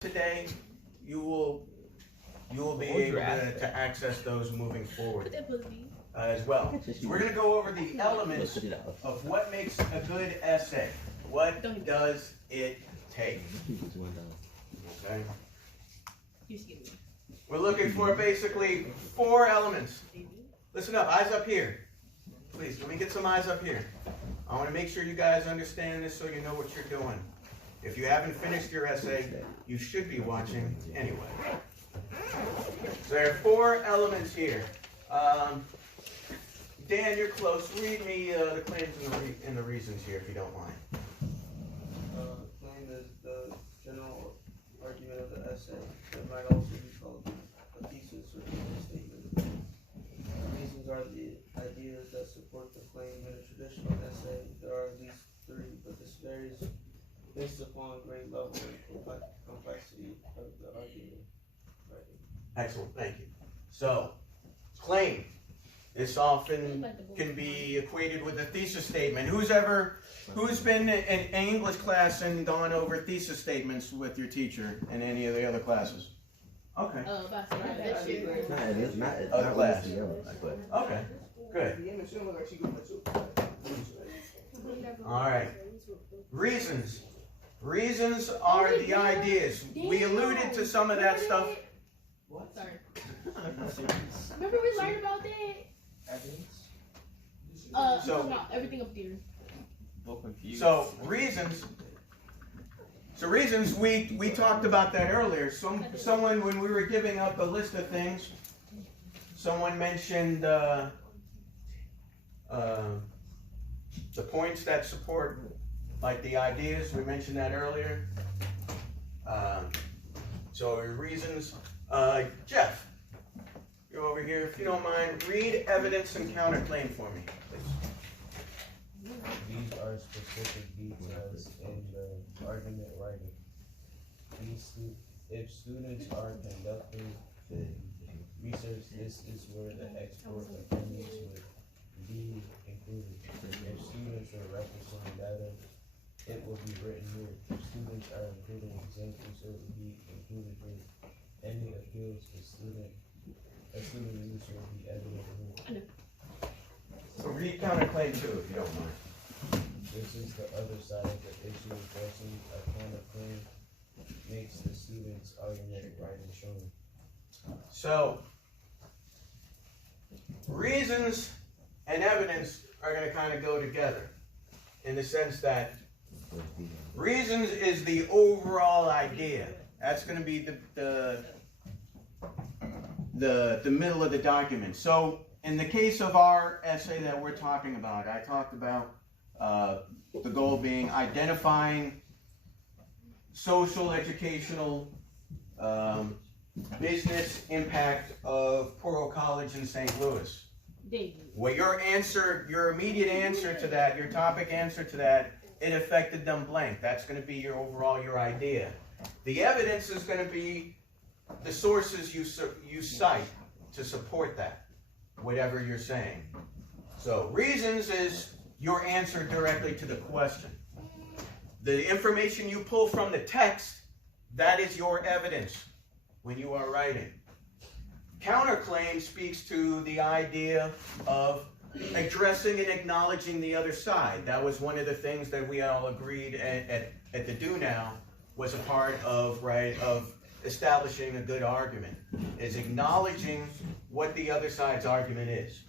today, you will be able to access those moving forward as well. So we're going to go over the elements of what makes a good essay. What does it take? Okay. We're looking for basically 4 elements. Listen up, eyes up here. Please, let me get some eyes up here. I want to make sure you guys understand this so you know what you're doing. If you haven't finished your essay, you should be watching anyway. So there are 4 elements here. Dan, you're close. Read me the claims and the reasons here, if you don't mind. Claim is the general argument of the essay. It might also be called a thesis or thesis statement. The reasons are the ideas that support the claim in a traditional essay. There are at least 3, but this varies based upon grade level and complexity of the argument. Excellent, thank you. So, claim. This often can be equated with a thesis statement. Who's been in English class and gone over thesis statements with your teacher in any of the other classes? Okay. Other class. Okay, good. All right. Reasons. Reasons are the ideas. We alluded to some of that stuff. What? Sorry. Remember we learned about that? So everything up there. So reasons we talked about that earlier. Someone when we were giving up a list of things, someone mentioned the points that support, like the ideas. We mentioned that earlier. So reasons. Jeff, you're over here. If you don't mind, read evidence and counterclaim for me, please. These are specific details in the argument writing. If students are conducting research, this is where the expert opinions would be included. If students are referencing data, it will be written here. If students are including examples, it will be included here. Any appeals to student use will be evident here. So read counterclaim too, if you don't mind. This is the other side of the issue addressing a counterclaim makes the student's argument writing shown. So reasons and evidence are going to kind of go together in the sense that reasons is the overall idea. That's going to be the middle of the document. So in the case of our essay that we're talking about, I talked about the goal being identifying social, educational, business impact of Poro College in St. Louis. Well, your immediate answer to that, your topic answer to that, it affected them blank. That's going to be your idea. The evidence is going to be the sources you cite to support that, whatever you're saying. So reasons is your answer directly to the question. The information you pull from the text, that is your evidence when you are writing. Counterclaim speaks to the idea of addressing and acknowledging the other side. That was one of the things that we all agreed at the Do Now was a part of, of establishing a good argument, is acknowledging what the other side's argument is.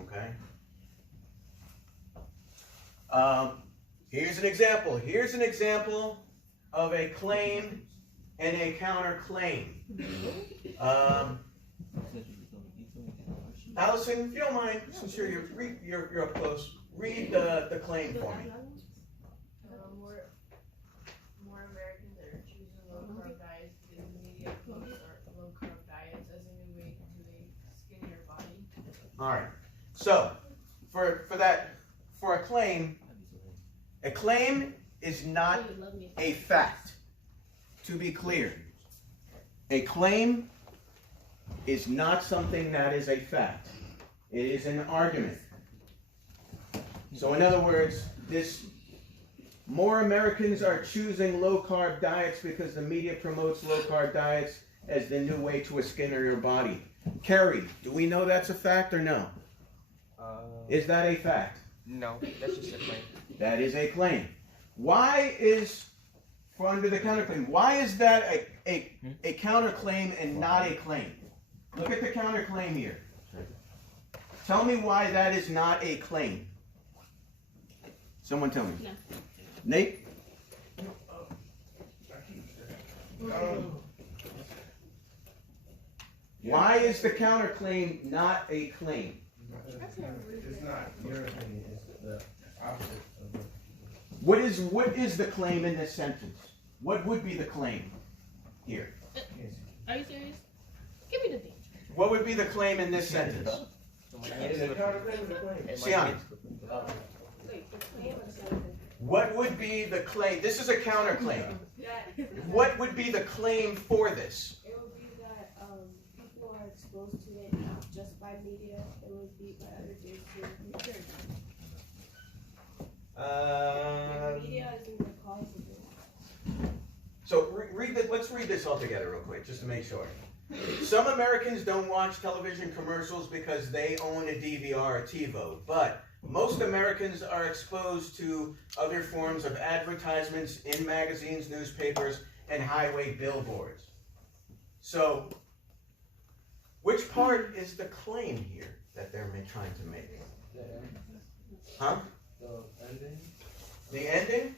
Okay? Here's an example. Here's an example of a claim and a counterclaim. Allison, if you don't mind, since you're up close, read the claim for me. More Americans are choosing low-carb diets because the media promotes low-carb diets as a new way to a skinnier body. All right. So, for a claim is not a fact. To be clear, a claim is not something that is a fact. It is an argument. So in other words, more Americans are choosing low-carb diets because the media promotes low-carb diets as the new way to a skinnier body. Kerry, do we know that's a fact or no? Is that a fact? No, that's just a claim. That is a claim. Why is, for under the counterclaim, why is that a counterclaim and not a claim? Look at the counterclaim here. Tell me why that is not a claim. Someone tell me. No. Nate? Why is the counterclaim not a claim? It's not your opinion, it's the opposite of it. What is the claim in this sentence? What would be the claim here? Are you serious? Give me the thing. What would be the claim in this sentence? Sian, what would be the claim? This is a counterclaim. What would be the claim for this? It would be that people are exposed to it not just by media, it would be by other things too. The media is the cause of it. So let's read this all together real quick, just to make sure. Some Americans don't watch television commercials because they own a DVR or TiVo, but most Americans are exposed to other forms of advertisements in magazines, newspapers, and highway billboards. So, which part is the claim here that they're trying to make? Huh? The ending? The ending?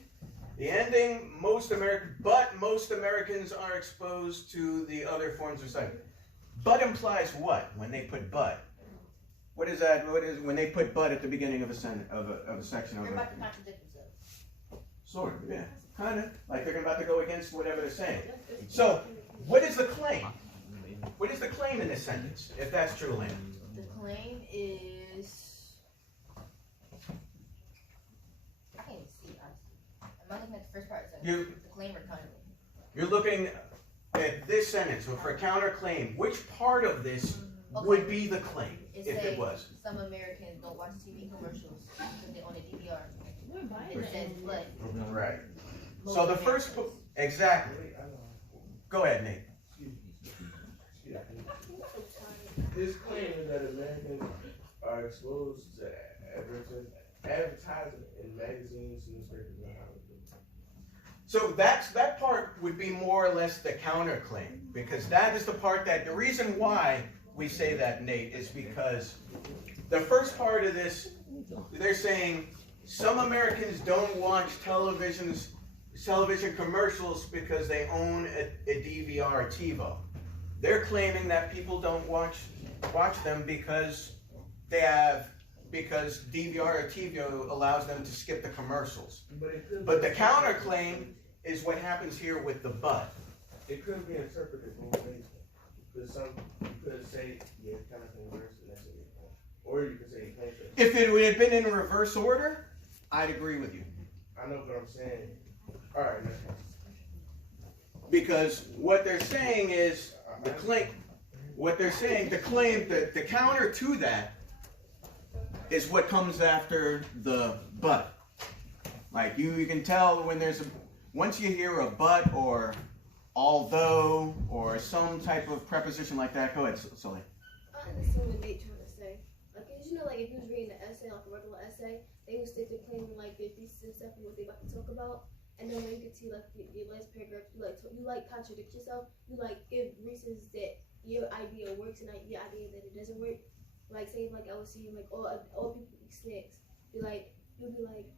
The ending, most Americans are exposed to the other forms of sight. But implies what when they put but? What is that? What is when they put but at the beginning of a section of They're a about to contradict themselves. sort of, yeah. Kind of. Like they're about to go against whatever they're saying. So, what is the claim? What is the claim in this sentence, if that's true, Lynn? The claim is. I can't even see, honestly. Am I looking at the first part? Is You- the claim or counterclaim? You're looking at this sentence, so for a counterclaim, which part of this would be the claim, if it was? Some Americans don't watch TV commercials because they own a DVR. We're buying It says, but Right. most So the first, Americans- exactly. Go ahead, Nate. His claim is that Americans are exposed to advertising in magazines, newspapers, and Hollywood. So that part would be more or less the counterclaim, because that is the part that, the reason why we say that, Nate, is because the first part of this, they're saying some Americans don't watch television commercials because they own a DVR or TiVo. They're claiming that people don't watch them because DVR or TiVo allows them to skip the commercials. But the counterclaim is what happens here with the but. It could be interpreted both ways. Because you could say, yeah, kind of converse, and that's it. Or you could say it claims it. If it would have been in reverse order, I'd agree with you. I know what I'm saying. All right, next one. Because what they're saying is the claim. What they're saying, the claim, the counter to that is what comes after the but. Like you can tell when once you hear a but or although or some type of preposition like that. Go ahead, Sully. I understand what Nate trying to say. Like, 'cause you know, like if you was reading an essay, like a regular essay, they would stick to claiming like their thesis and stuff and what they about to talk about. And then when you get to like your last paragraph, you contradict yourself. You like give reasons that your idea works and your idea that it doesn't work. Like say like I was saying like all people eat snacks. You'll be like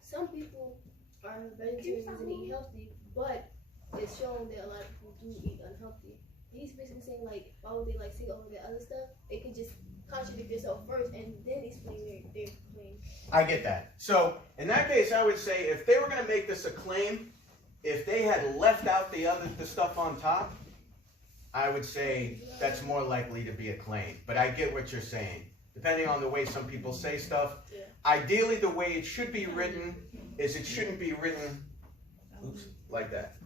some people are vegetarians and eat healthy, but it's shown that a lot of people do eat unhealthy. He's basically saying like why would they like say all of that other stuff? They could just contradict themselves first and then explain their claim. I get that. So in that case, I would say if they were going to make this a claim, if they had left out the stuff on top, I would say that's more likely to be a claim. But I get what you're saying. Depending on the way some people say stuff, Yeah. ideally the way it should be written is it shouldn't be written like that.